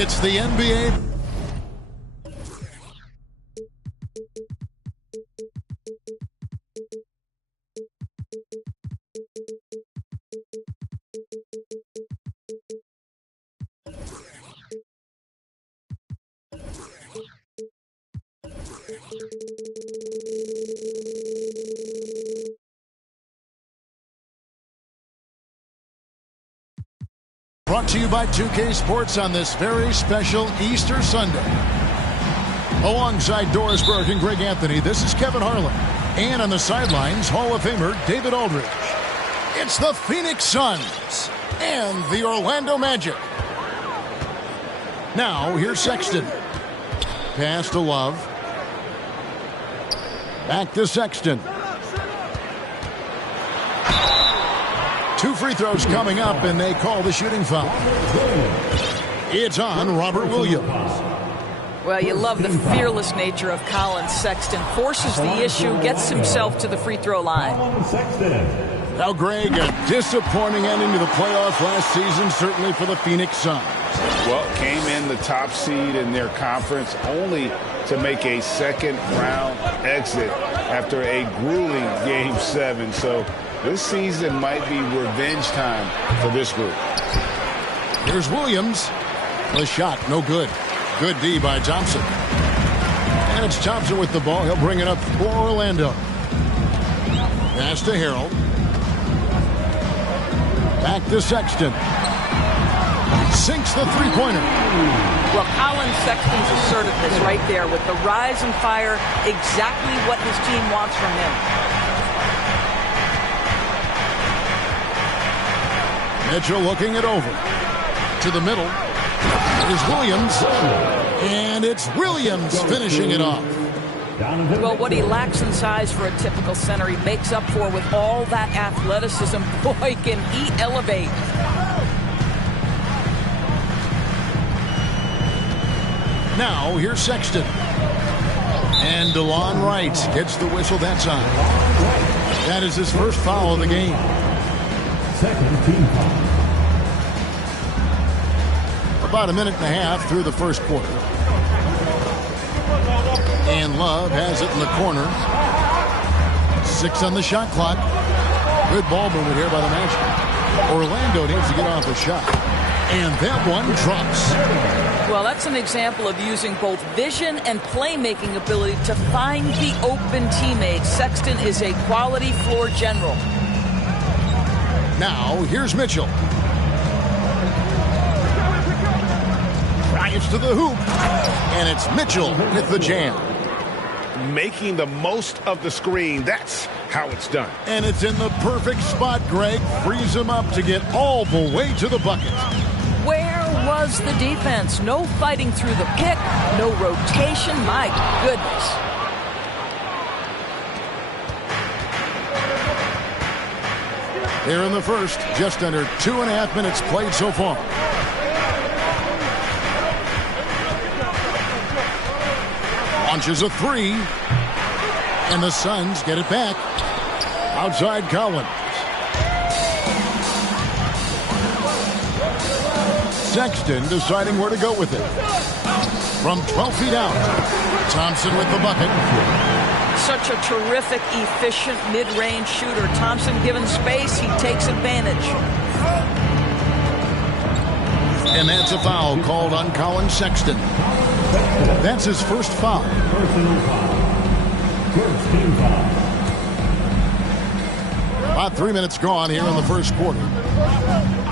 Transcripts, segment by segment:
It's the NBA. Brought to you by 2K Sports on this very special Easter Sunday. Alongside Doris Burke and Greg Anthony, this is Kevin Harlan. And on the sidelines, Hall of Famer David Aldridge. It's the Phoenix Suns and the Orlando Magic. Now, here's Sexton. Pass to Love. Back to Sexton. 2 free throws coming up, and they call the shooting foul. It's on Robert Williams. Well, you love the fearless nature of Colin Sexton. Forces the issue, gets himself to the free throw line. Now, Greg, a disappointing ending to the playoffs last season, certainly for the Phoenix Suns. Well, came in the top seed in their conference only to make a second-round exit after a grueling Game 7. So this season might be revenge time for this group. Here's Williams. The shot, no good. Good D by Thompson. And it's Thompson with the ball. He'll bring it up for Orlando. Pass to Harold. Back to Sexton. Sinks the three-pointer. Well, Colin Sexton's assertiveness right there with the rise and fire, exactly what his team wants from him. Mitchell looking it over. To the middle. It is Williams. And it's Williams finishing it off. Well, what he lacks in size for a typical center, he makes up for with all that athleticism. Boy, can he elevate. Now, here's Sexton. And DeLon Wright gets the whistle that time. That is his first foul of the game. Second team foul. About a minute and a half through the first quarter. And Love has it in the corner. 6 on the shot clock. Good ball movement here by the Magic. Orlando needs to get off a shot. And that one drops. Well, that's an example of using both vision and playmaking ability to find the open teammate. Sexton is a quality floor general. Now, here's Mitchell. Drives to the hoop. And it's Mitchell with the jam. Making the most of the screen. That's how it's done. And it's in the perfect spot, Greg. Frees him up to get all the way to the bucket. Where was the defense? No fighting through the pick. No rotation. My goodness. Here in the first, just under 2.5 minutes played so far. Launches a three. And the Suns get it back. Outside Collins. Sexton deciding where to go with it. From 12 feet out. Thompson with the bucket. Such a terrific, efficient mid-range shooter. Thompson given space, he takes advantage. And that's a foul called on Colin Sexton. That's his first foul. Personal foul. First team foul. About 3 minutes gone here in the first quarter.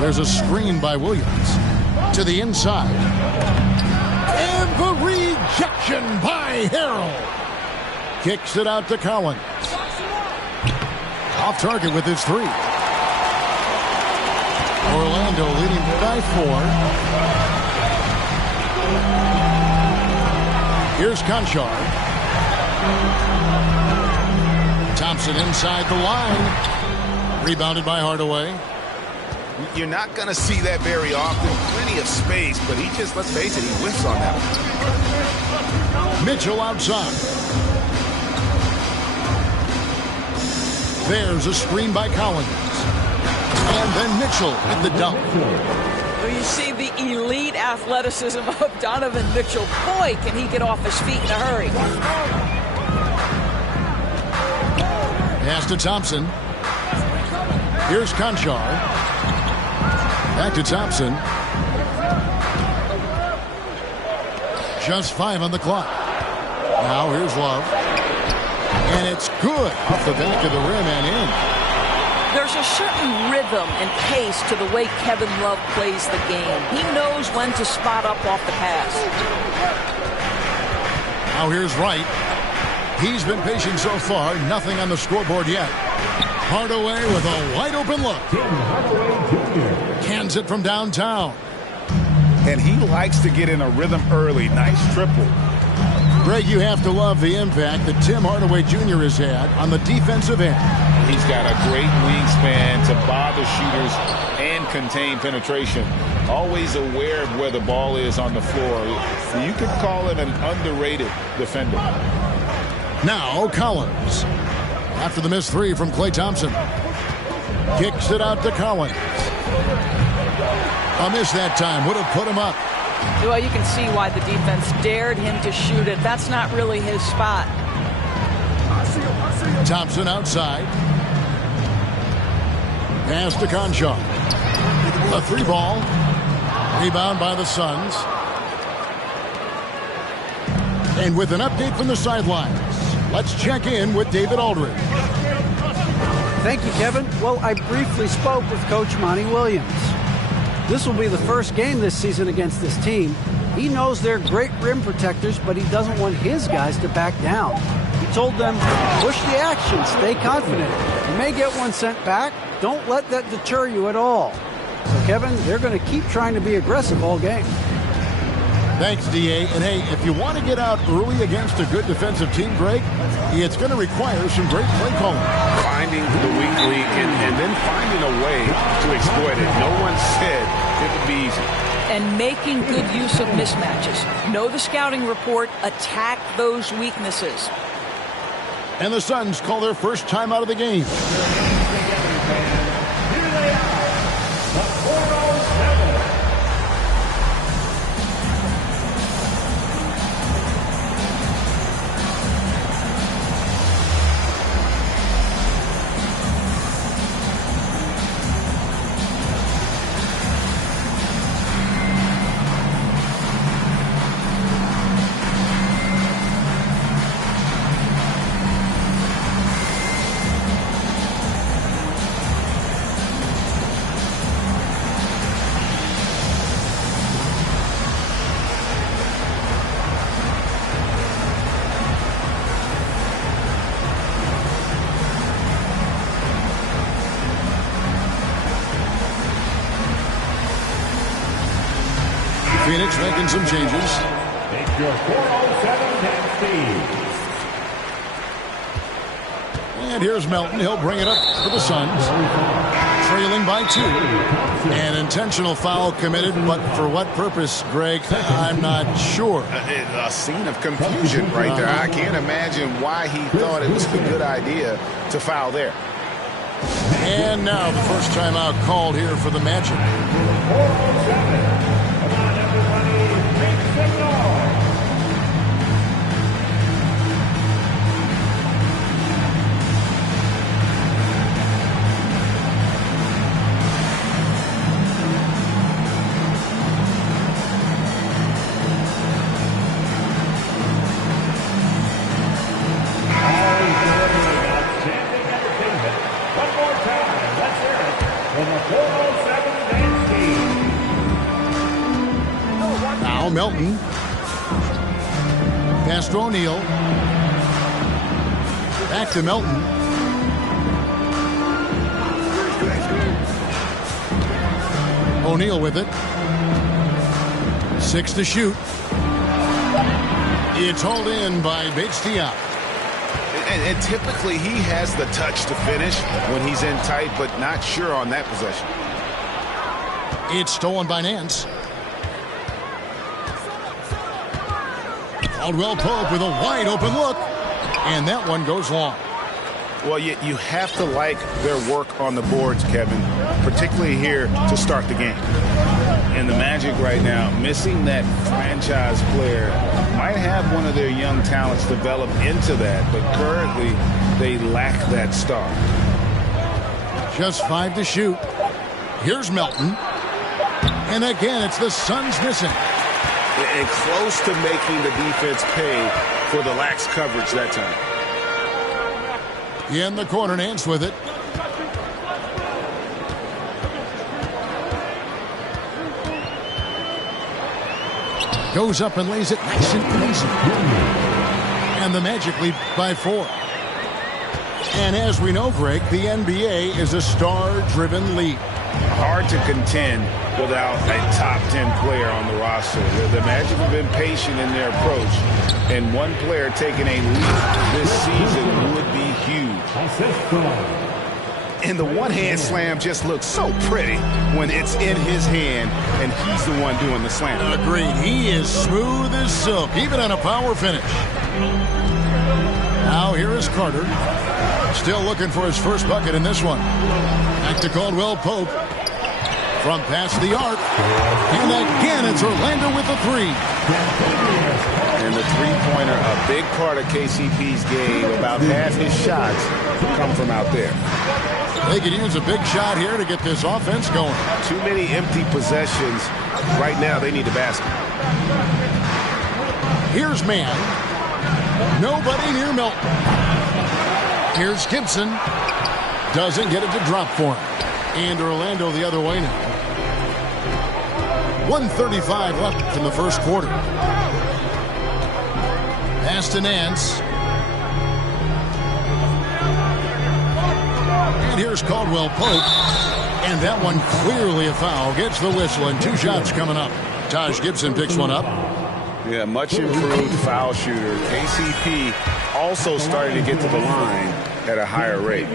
There's a screen by Williams. To the inside. And the rejection by Harold. Kicks it out to Collins. Off target with his three. Orlando leading by 4. Here's Conchar. Thompson inside the line. Rebounded by Hardaway. You're not going to see that very often. Plenty of space, but he just, let's face it, he whiffs on that one. Mitchell outside. There's a screen by Collins. And then Mitchell with the dunk. Well, you see the elite athleticism of Donovan Mitchell. Boy, can he get off his feet in a hurry. Pass to Thompson. Here's Conchar. Back to Thompson. Just 5 on the clock. Now here's Love. And it's good off the back of the rim and in. There's a certain rhythm and pace to the way Kevin Love plays the game. He knows when to spot up off the pass. Now here's Wright. He's been patient so far. Nothing on the scoreboard yet. Hardaway with a wide open look. Cans it from downtown. And he likes to get in a rhythm early. Nice triple. Greg, you have to love the impact that Tim Hardaway Jr. has had on the defensive end. He's got a great wingspan to bother shooters and contain penetration. Always aware of where the ball is on the floor. You could call it an underrated defender. Now Collins. After the missed 3 from Klay Thompson. Kicks it out to Collins. A miss that time. Would have put him up. Well, you can see why the defense dared him to shoot it. That's not really his spot. Thompson outside. Pass to Conchar. A 3-ball. Rebound by the Suns. And with an update from the sidelines, let's check in with David Aldridge. Thank you, Kevin. Well, I briefly spoke with Coach Monty Williams. This will be the first game this season against this team. He knows they're great rim protectors, but he doesn't want his guys to back down. He told them, push the action, stay confident. You may get one sent back. Don't let that deter you at all. So, Kevin, they're going to keep trying to be aggressive all game. Thanks, D.A. And, hey, if you want to get out early against a good defensive team, Greg, it's going to require some great play calling. Finding the weak link and then finding a way to exploit it. No one said it would be easy. And making good use of mismatches. Know the scouting report. Attack those weaknesses. And the Suns call their first timeout of the game. Phoenix making some changes. Take your 407 dinasty. And here's Melton. He'll bring it up for the Suns. Trailing by 2. An intentional foul committed, but for what purpose, Greg? I'm not sure. A scene of confusion right there. I can't imagine why he thought it was a good idea to foul there. And now the first timeout called here for the Magic. 407. Come on, everybody. Make some noise. Outstanding entertainment. One more time. Let's hear it from the 407 dinasty. Now Melton. Pass to O'Neal. Back to Melton. O'Neal with it. 6 to shoot. It's hauled in by Bates-Diop. And typically he has the touch to finish when he's in tight, but not sure on that possession. It's stolen by Nance. Caldwell Pope with a wide open look. And that one goes long. Well, you have to like their work on the boards, Kevin, particularly here to start the game. And the Magic right now, missing that franchise player, might have one of their young talents develop into that, but currently they lack that star. Just 5 to shoot. Here's Melton. And again, it's the Suns missing. And close to making the defense pay for the lax coverage that time. In the corner, Nance with it. Goes up and lays it nice and easy. And the Magic lead by 4. And as we know, Greg, the NBA is a star-driven league. Hard to contend without a top 10 player on the roster. The Magic have been patient in their approach, and one player taking a leap this season would be huge. And the one-hand slam just looks so pretty when it's in his hand and he's the one doing the slam. Agreed. He is smooth as silk, even on a power finish. Now here is Carter. Still looking for his first bucket in this one. Back to Caldwell Pope. From past the arc. And again, it's Orlando with the 3. And the three-pointer, a big part of KCP's game. About half his shots come from out there. They can use a big shot here to get this offense going. Too many empty possessions. Right now, they need the basket. Here's man. Nobody near Melton. Here's Gibson. Doesn't get it to drop for him. And Orlando the other way now. 1:35 left in the first quarter. Pass to Nance. And here's Caldwell Pope. And that one clearly a foul. Gets the whistle and 2 shots coming up. Taj Gibson picks one up. Yeah, much improved foul shooter. KCP also starting to get to the line at a higher rate.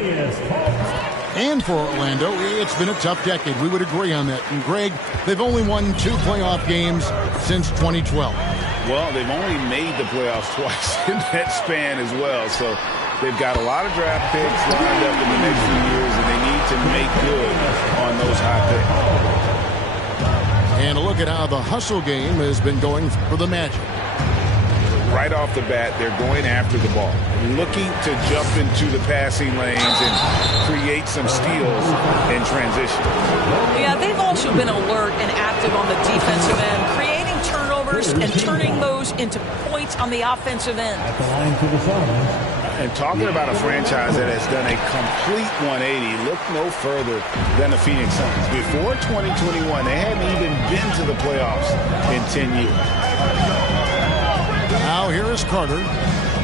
And for Orlando, it's been a tough decade. We would agree on that. And Greg, they've only won 2 playoff games since 2012. Well, they've only made the playoffs twice in that span as well. So they've got a lot of draft picks lined up in the next few years, and they need to make good on those high picks. And a look at how the hustle game has been going for the Magic. Right off the bat, they're going after the ball, looking to jump into the passing lanes and create some steals in transition. Yeah, they've also been alert and active on the defensive end, creating turnovers and turning those into points on the offensive end. And talking about a franchise that has done a complete 180, look no further than the Phoenix Suns. Before 2021, they hadn't even been to the playoffs in 10 years. Now here is Carter.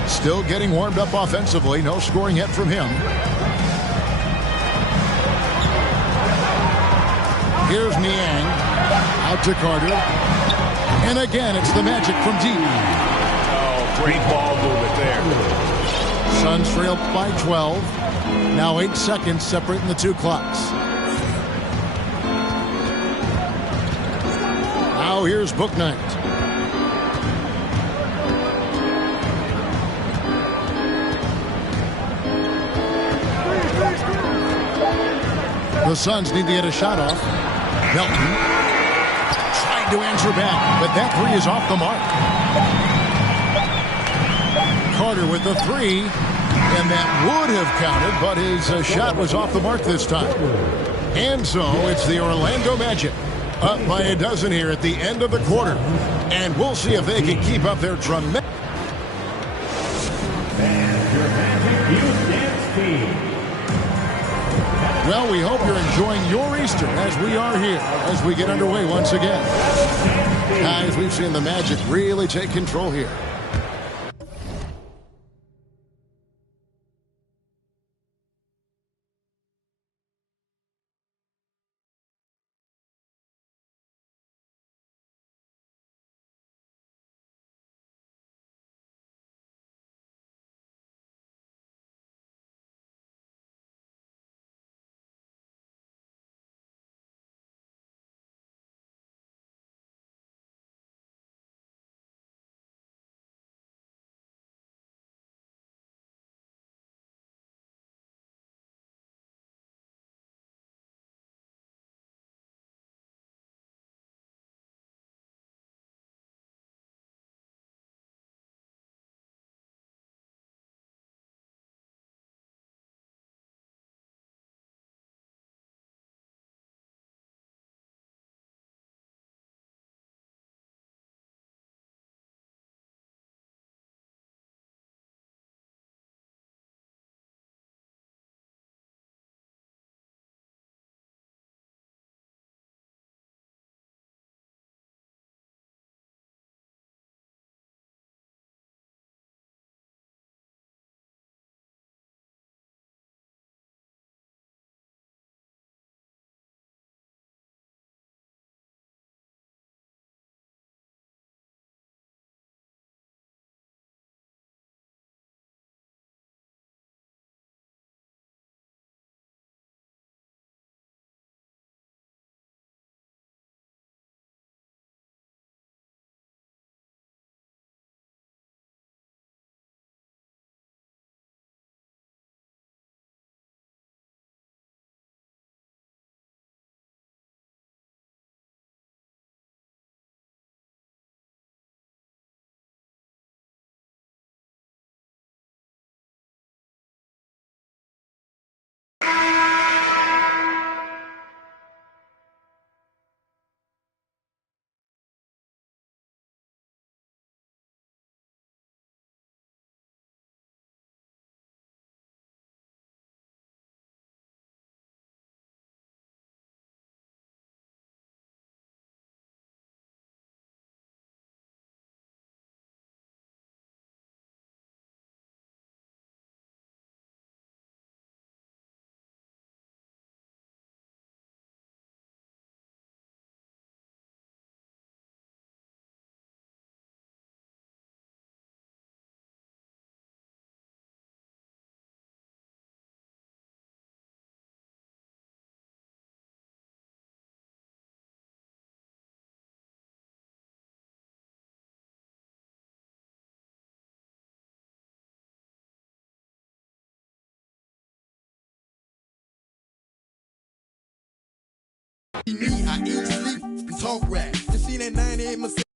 Still getting warmed up offensively. No scoring yet from him. Here's Niang. Out to Carter. And again, it's the Magic from deep. Oh, great ball movement there. Suns trail by 12. Now 8 seconds separating the 2 clocks. Now here's Bouknight. The Suns need to get a shot off. Melton trying to answer back, but that 3 is off the mark. Carter with the 3, and that would have counted, but his shot was off the mark this time. And so it's the Orlando Magic up by a dozen here at the end of the quarter, and we'll see if they can keep up their tremendous. And your Magic Youth Dance Team. Well, we hope you're enjoying your Easter as we are here as we get underway once again. Guys, we've seen the Magic really take control here. Me, I eat, sleep, and talk rap. You see that 98